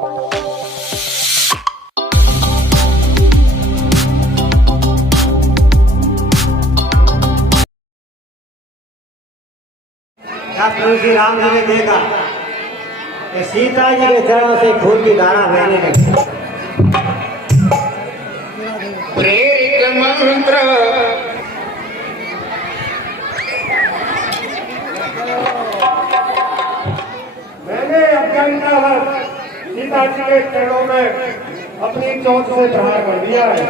प्रभु श्री राम जी ने देखा कि सीता जी के चरणों से खून की धारा बहने लगी। प्रेरित मंत्र मैंने अज्ञानतावश सीता जी के चरणों में अपनी चोट से प्रहार कर दिया है।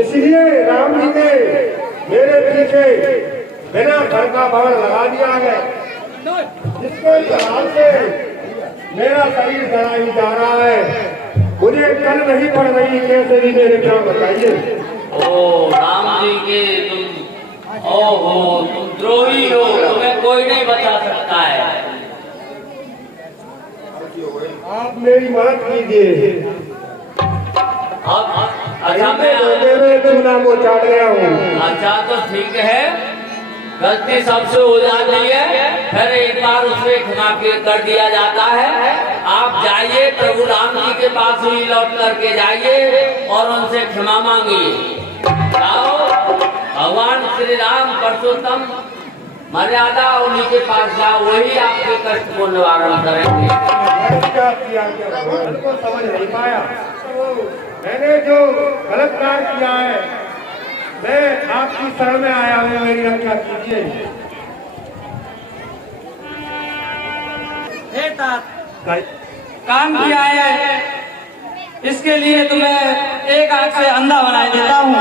इसलिए राम जी ने मेरे पीछे बिना घर का बाण लगा दिया है, जिसके प्रभाव से मेरा शरीर जलाई जा रहा है। मुझे कल नहीं पड़ रही, कैसे भी मेरे प्राण बताइए। ओ राम जी के तुम द्रोही हो, तुम्हें कोई नहीं बचा सकता है। आप मेरी मदद कीजिए। अच्छा मैं चूना को चाट गया हूँ। अच्छा तो ठीक है, गलती सबसे हो जाती है, फिर एक बार उसमें क्षमा कर दिया जाता है। आप जाइए प्रभु राम जी के पास ही लौट करके जाइए और उनसे क्षमा मांगिए। जाओ, भगवान श्री राम परसोत्तम मर्यादा उन्हीं के पास जाओ, वही आपके कष्ट को निवारण करेंगे। क्या किया को समझ नहीं पाया। मैंने जो गलत कार्य किया है, मैं आपकी शरण में आया हूँ, मेरी रक्षा कीजिए। काम किया है, इसके लिए तुम्हें एक आंख से अंधा बना देता हूँ।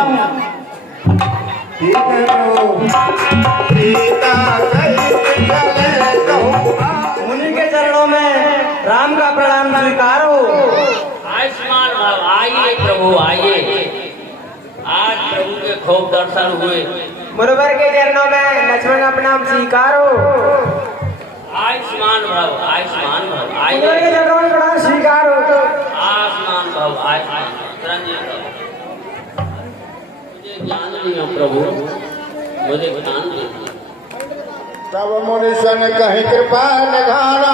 ठीक है प्रभु। मुनि के चरणों में राम का प्रणाम स्वीकार हो। आयुष्मान भव, आइए प्रभु आइए। आज प्रभु के खूब दर्शन हुए। मुनिवर के चरणों में लक्ष्मण का प्रणाम स्वीकार हो। आयुष्मान भव, आयुष्मान भव, मुनिवर आइए। के चरणों में प्रणाम स्वीकार हो। आयुष्मान भव, आयुष्मान चिरंजीव भव। मुझे ज्ञान दियो प्रभु, मुझे ज्ञान दियो। तब मुनि सन कहीं कृपा निधाना।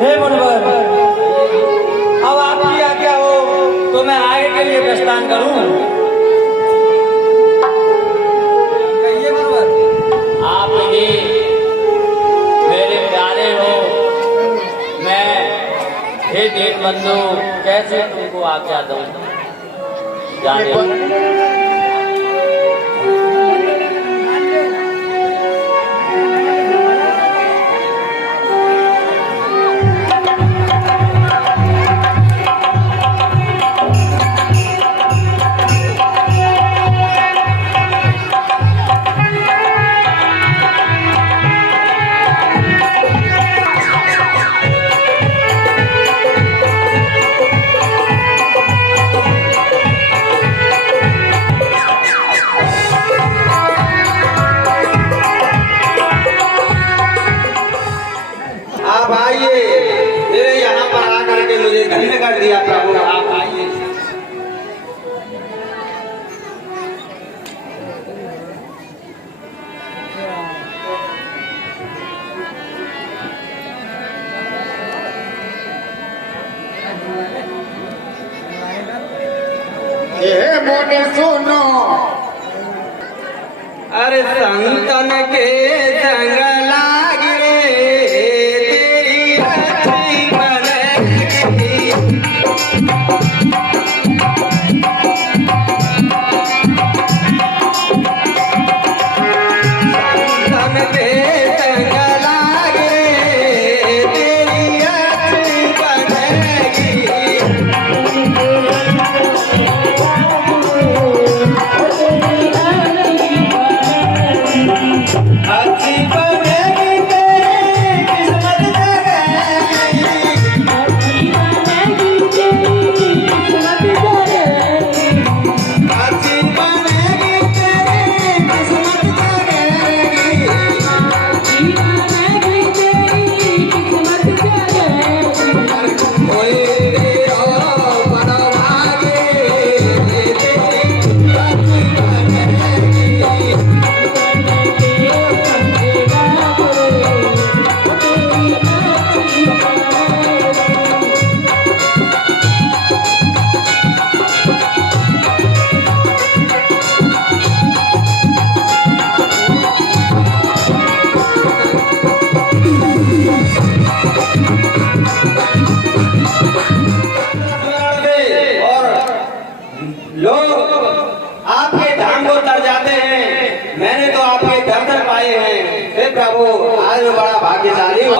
हे मुनिवर, अब आपकी आज्ञा हो तो मैं आगे के लिए प्रस्थान करूं। कहिए मुनिवर। आप ही मेरे प्यारे हो, मैं हे दीन बंधु कैसे तुमको आज्ञा दूं। जाने आप आइए, मेरे यहाँ पर आकर के मुझे धन्य कर दिया प्रभु। आप आइए। ये मोने सुनो, अरे संतन के संग लाग रे, तेरी अच्छी बनेगी। संतन के संग लाग रे, तेरी अच्छी बनेगी। अच्छी बने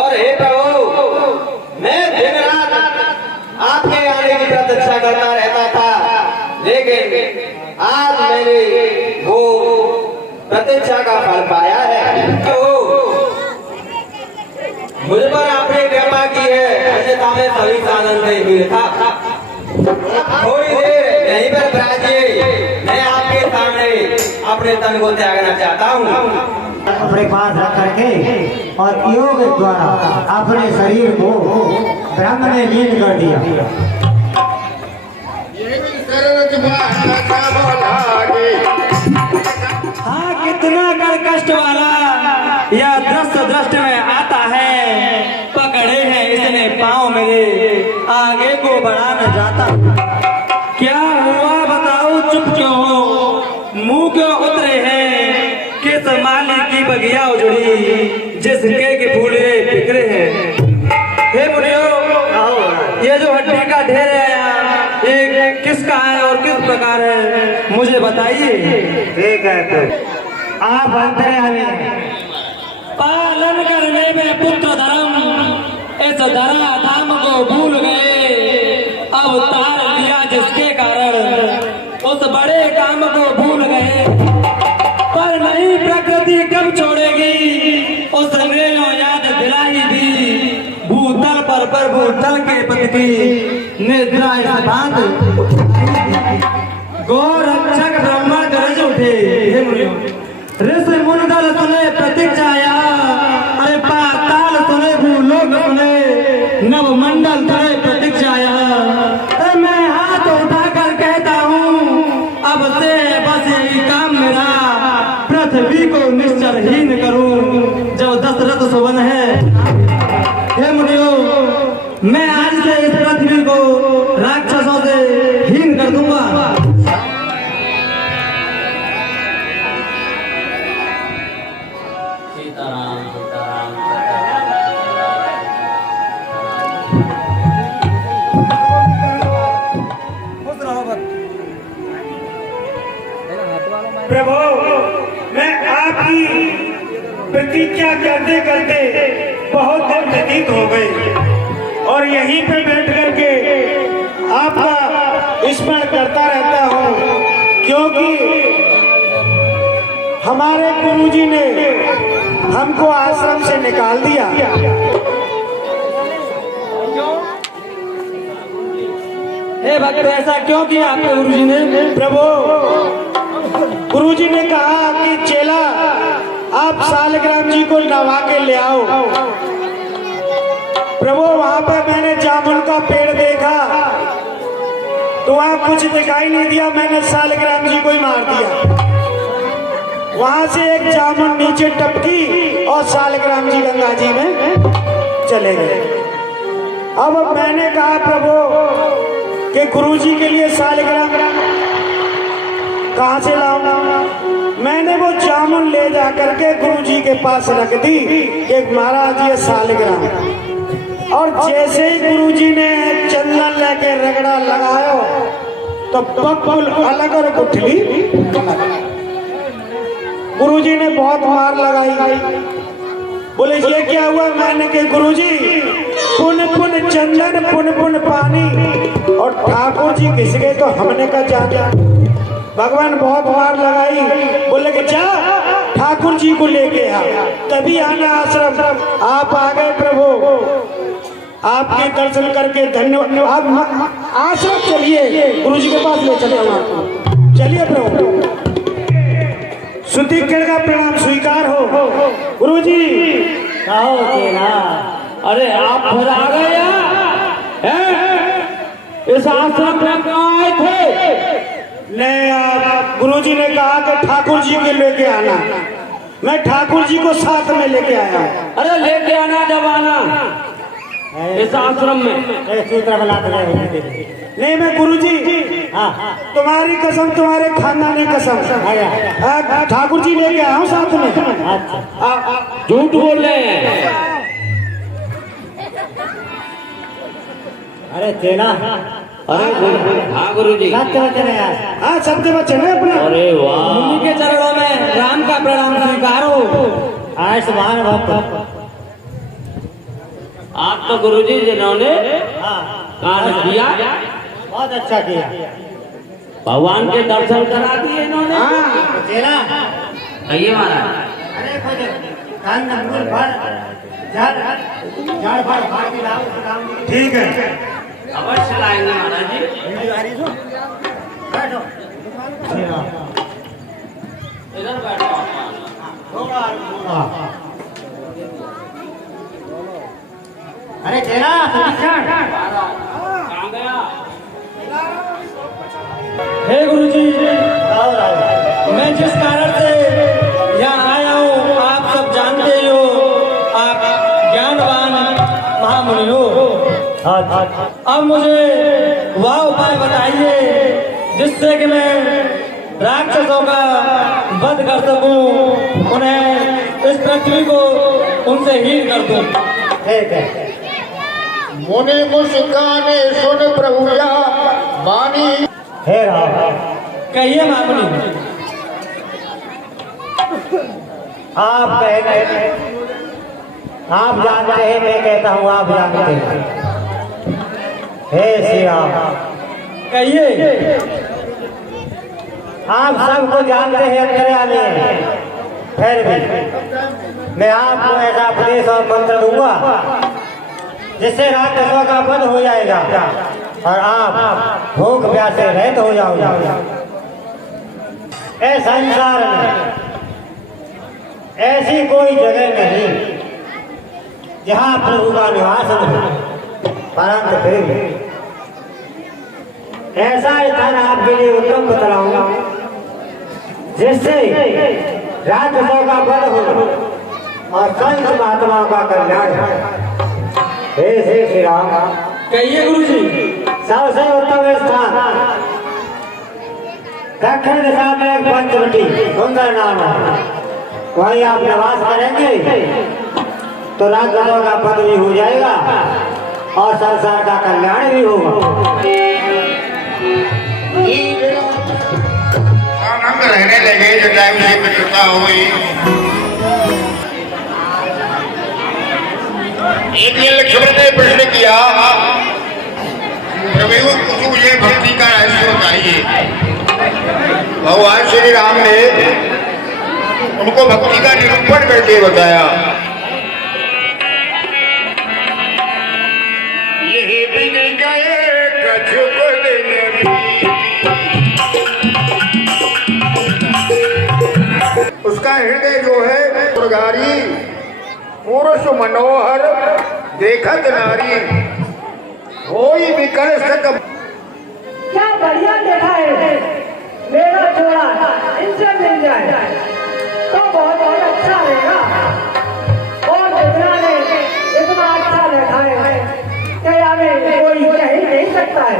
और हे प्रभु, मैं दिन रात आपके आने की प्रतीक्षा करता रहता था, लेकिन आज मैंने वो प्रतीक्षा का फल पाया है। तो मुझ पर आपने कृपा की है, अन्यथा मैं सभी आनंद में ही था। थोड़ी देर यहीं पर बैठिए, मैं आपके सामने अपने तन को त्यागना चाहता हूँ। अपने पास रख करके और योग द्वारा अपने शरीर को ब्रह्म में लीन कर दिया। हाँ, कितना कर कष्ट वाला यह दृष्ट में आता है। पकड़े हैं इसने पाँव मेरे, आगे को बढ़ा न जाता। क्या हुआ बताओ, चुप क्यों हो, मुंह क्यों उतरे हैं? किस माली की बगिया उजड़ी, जिसके के फूले बिखरे हैं। हे मुनियो, ये जो हड्डी का ढेर है ये किसका है और किस प्रकार है, मुझे बताइए। ठीक है, तो आप अंतर्यामी पालन करने में पुत्र धर्म, इस धरा धाम को भूल गए। अवतार लिया जिसके कारण उस बड़े काम को भूल गए। पर नहीं, प्रकृति कब छोड़ेगी, उसने याद दिलाई दी। भूतल पर भूतल के पति की निद्रा बात, गोरक्षक ब्रह्मा गरज उठे। ऋषि मुनिदल सुने प्रतीक्षाया, अरे पाताल सुने भूलोक सुने, नवमंडल सुने प्रतीक्षाया। अरे मैं हाथ उठाकर कहता हूँ, अब से बस यही काम मेरा, पृथ्वी को निश्चरहीन करूं जब दशरथ सुवन है। हे मुनियो, मैं आज से इस पृथ्वी को राक्षसों से हीन कर दूंगा। सीताराम सीताराम प्रभु, मैं आपकी प्रतीक्षा करते करते बहुत देर व्यतीत हो गई और यहीं पे बैठ करके आपका स्मरण करता रहता हूँ, क्योंकि हमारे गुरुजी ने हमको आश्रम से निकाल दिया। हे भक्त, ऐसा क्यों किया आपके गुरुजी ने? प्रभु, गुरुजी ने कहा कि चेला आप सालग्राम जी को नवा के ले आओ। प्रभु, वहां पर मैंने जामुन का पेड़ देखा तो वहां कुछ दिखाई नहीं दिया, मैंने सालग्राम जी को ही मार दिया। वहां से एक जामुन नीचे टपकी और सालग्राम जी गंगा जी में चले गए। अब मैंने कहा प्रभु कि गुरुजी के लिए सालग्राम कहाँ से लाऊंगा? मैंने वो जामुन ले जा करके गुरुजी के पास रख दी कि महाराज ये सालग्राम। और जैसे ही गुरुजी ने चंदन लेके रगड़ा लगाया तो बकुल अलग और गुठली अलग। गुरुजी ने बहुत मार लगाई, बोले ये क्या हुआ? मैंने कहा गुरुजी पुन पुन चंदन पुन पुन पानी और ठाकुर जी घिस गए तो हमने कहा जा। भगवान बहुत मार लगाई, बोले कि जा ठाकुर जी को लेके आ, तभी आना आश्रम। आप आ गए प्रभु, आपके दर्शन करके धन्यवाद। आश्रम चलिए, गुरु जी के पास ले चलता हूँ आपको। चलिए प्रभु, सुतीक्षण का प्रणाम स्वीकार हो। गुरु जी कहो तेरा। अरे आप फिर आ गए हैं? इस आश्रम में कहाँ आए थे? नहीं, आप गुरुजी ने कहा कि ठाकुर जी के लेके आना, मैं ठाकुर जी को साथ में लेके आया। अरे लेके आना जब आना इस आश्रम में। सूत्र बना नहीं, मैं गुरुजी तुम्हारी कसम, तुम्हारे खानदानी कसम, ठाकुर जी लेके आया हूँ साथ में। झूठ बोल रहे हैं। अरे तेरा, अरे हाँ गुरु जी, सत्य वचन है यार। हाँ सत्य वचन है अपना। अरे वाह, मुनि के चरणों में राम का प्रणाम स्वीकारो। आयुष्मान भक्त। आप तो गुरुजी जिन्होंने कार्य किया, बहुत अच्छा किया। भगवान के दर्शन करा दिए इन्होंने। तेरा कहिए महाराज। अरे खोजे कान नंबर भर झाड़ फाड़ के राम ठीक है, अवश्य लाएंगे महाराज जी। बैठो। इधर बैठो। अरे तेरा कहाँ गया? हे गुरुजी, मैं जिस कारण से यहाँ आया हूँ आप सब जानते ही हो। आप ज्ञानवान महामुनि हो। अब मुझे वह उपाय बताइए जिससे कि मैं राक्षसों का वध कर सकूं, उन्हें इस पृथ्वी को उनसे हीन कर दूं। ठीक है। मुनि मुस्काने सुन प्रभु या वाणी। हे राम, कहिए महामुनि। आप कहते, आप जानते हैं, मैं कहता हूँ आप जानते हैं। हे श्री राम, कहिए। आप सबको जानते हैं अंतर्यामी हैं, फिर भी मैं आपको ऐसा उपदेश और मंत्र दूंगा जिससे राक्षसों का वध हो जाएगा और आप भूख प्यास से रहित हो जाओगे। इस संसार में ऐसी कोई जगह नहीं जहाँ प्रभु का निवास हो, परंतु फिर भी ऐसा स्थान आपके लिए उत्तम बतलाऊंगा जिससे राक्षसों का वध हो और संत महात्माओं का कल्याण हो। हे श्री राम, कहिए गुरु जी। सबसे उत्तम स्थान दक्षिण दिशा में एक पंचवटी सुंदर नाम है, वहीं आप निवास करेंगे तो राक्षसों का वध भी हो जाएगा और संसार का कल्याण भी होगा। आनंद रहने लगे जो टाइम से मित्रता हुई। एक दिन लक्ष्मण ने प्रश्न किया, प्रभु कुछ मुझे भक्ति का रहस्य बताइए। भगवान श्री राम ने उनको भक्ति का निरूपण करके बताया। यही बिन गए कछुक दिन उसका हृदय जो है दुर्गारी पुरुष मनोहर देखत नारी कोई विकल सक। क्या बढ़िया देखा है, मेरा जोड़ा इनसे मिल जाए तो बहुत बहुत अच्छा रहेगा। और दूसरा ने इतना अच्छा देखा है कि हमें कोई कह ही नहीं सकता है।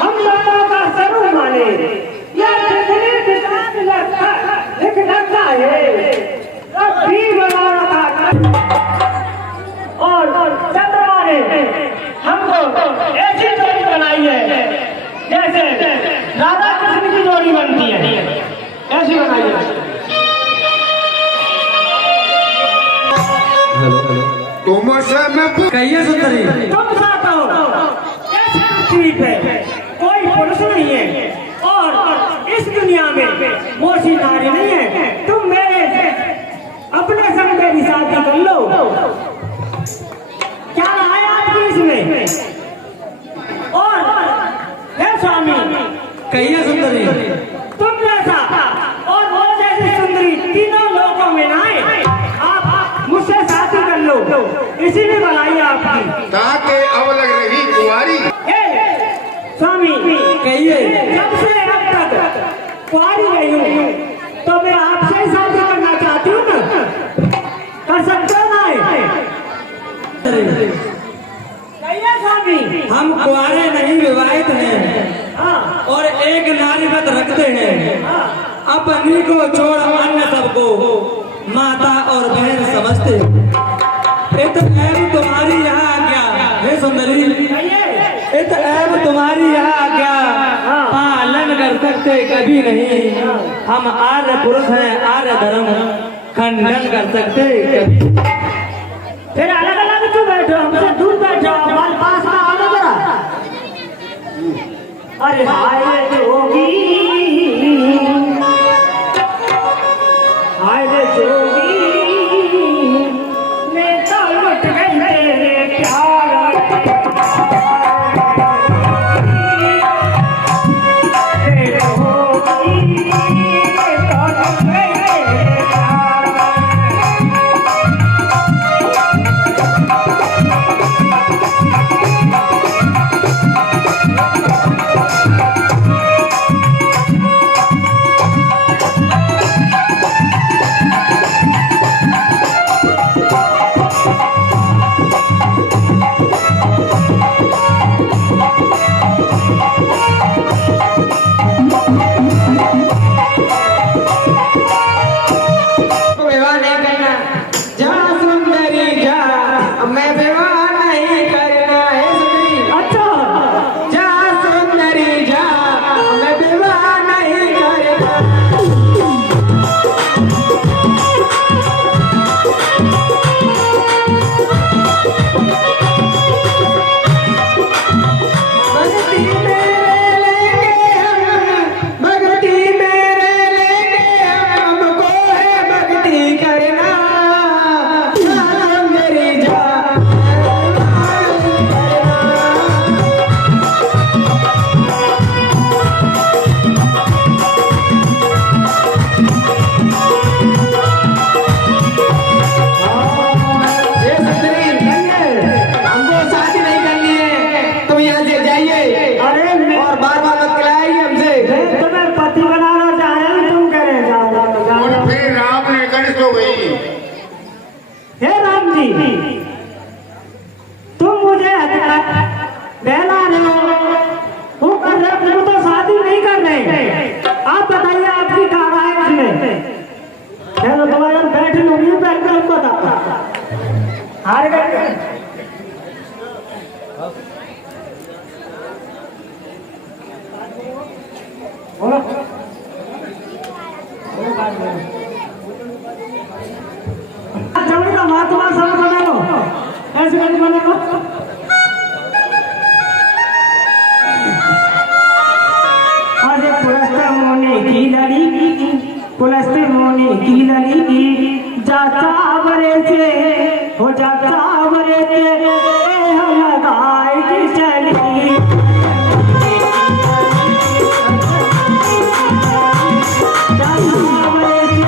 हम दोनों का स्वरूप माने या जितने विकास लिख रखा है भी बना रखा और चंद्रमा ने हमको ऐसी जोड़ी बनाई है जैसे राधा कृष्ण की जोड़ी बनती है, ऐसी बनाई है। तुम सब कहिए सुंदरी। तुम साथ हो, ऐसी पृथ्वी पे कोई पुरुष नहीं है और इस दुनिया में मोशी नारी नहीं है। तुम मेरे अपने संग मेरी शादी कर लो। क्या है आपकी इसमें? और हे स्वामी, कहिए सुंदरी। तुम जैसा और वो जैसी सुंदरी तीनों लोगों में ना है। आप मुझसे शादी कर लो, इसीलिए बनाई आपकी। ताके अब लग रही कुंवारी। स्वामी कहिए। जब से अब तक कुंवारी रही हूँ तो मैं आपसे ही शादी करना चाहती हूँ ना, कर सकते हो ना? कहिए स्वामी। हम कुंवारे नहीं, विवाहित हैं हाँ और एक नारी व्रत रखते हैं। अपनी को छोड़ अन्य सबको माता और बहन समझते हो। इत ऐब तुम्हारी यहाँ आज्ञा, हे सुंदरी, इत ऐब तुम्हारी यहाँ आज्ञा पालन कर सकते कभी नहीं। हम आर्य पुरुष हैं, आर्य धर्म खंडन कर सकते कभी। फिर अलग अलग क्यों बैठे हो? हमसे दूर बैठे हो, हमारे पास में आओ जरा। अरे हाय जोगी, हाय जोगी, मैं तो लुट गई तेरे प्यार में। हे जोगी, मैं तो लुट गई तेरे प्यार में। विवाह नहीं करना, जा सुंदरी जा, मैं विवाह नहीं करना है सुंदरी। अच्छा, जा सुंदरी जा, मैं विवाह नहीं करना। भक्ति मेरे लेंगे हम, भक्ति मेरे लेंगे हमको है भक्ति करना। जा सुंदरी जा, ये सुंदरी हमको शादी नहीं करनी है, तुम यहाँ से जाइए अरे मैं और बार बार मत खिलाइए हमसे। तुम्हें पति बनाना चाह रहे हैं, तुम कह रहे जाओ और फिर राम ने कनिष्ठ हो गई। हे राम जी, तुम मुझे बहला रहे हो, वो कर रहे हो, तुम तो शादी नहीं कर रहे। आप बताइए आपकी क्या राय है इसमें? चलो तुम्हारे बैठ लूंगी, बैठ कर हमको बताओ। हार गए। बोलो। जमीन का महात्मा सब बना लो, ऐसे कैसे बनेगा? अरे पुलस्ते मोने की लड़ी, पुलस्ते मोने की लड़ी, जाता बरे से हो जाता बरे से हम लगाए की चली। जाता बरे से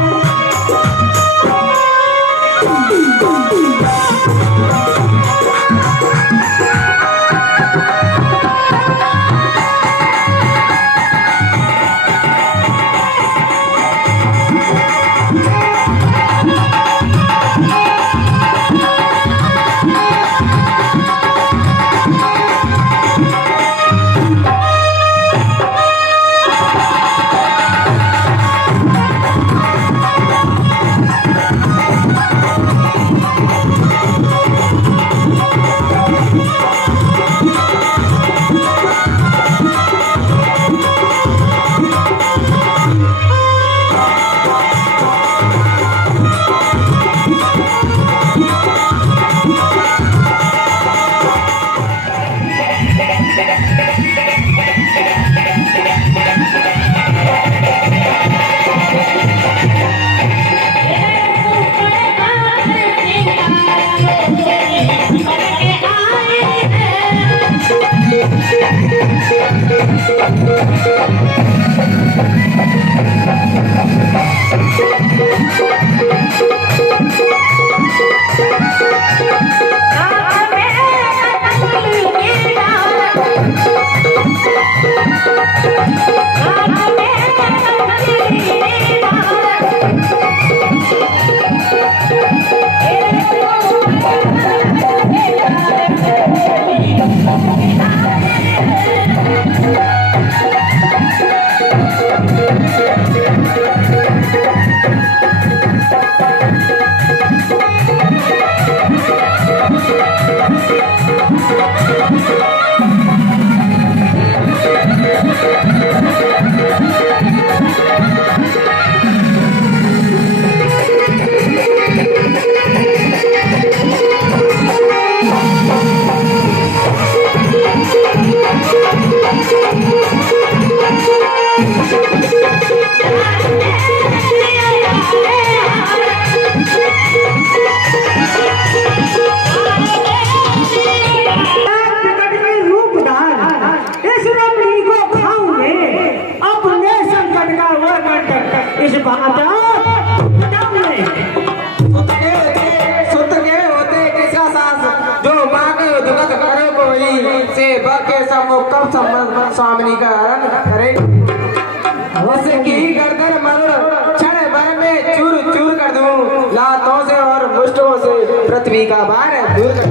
पृथ्वी का भार दूर कर।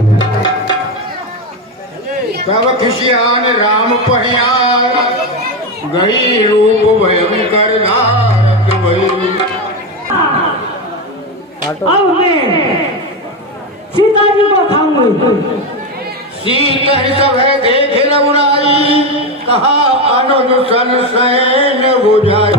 तब खिसियान राम पहियार गई रूप भयंकर धारक भई। अब मैं सीता जी को खाऊंगी। सीत सब है देख रघुराई कहा अनुज सन सैन बुझाई।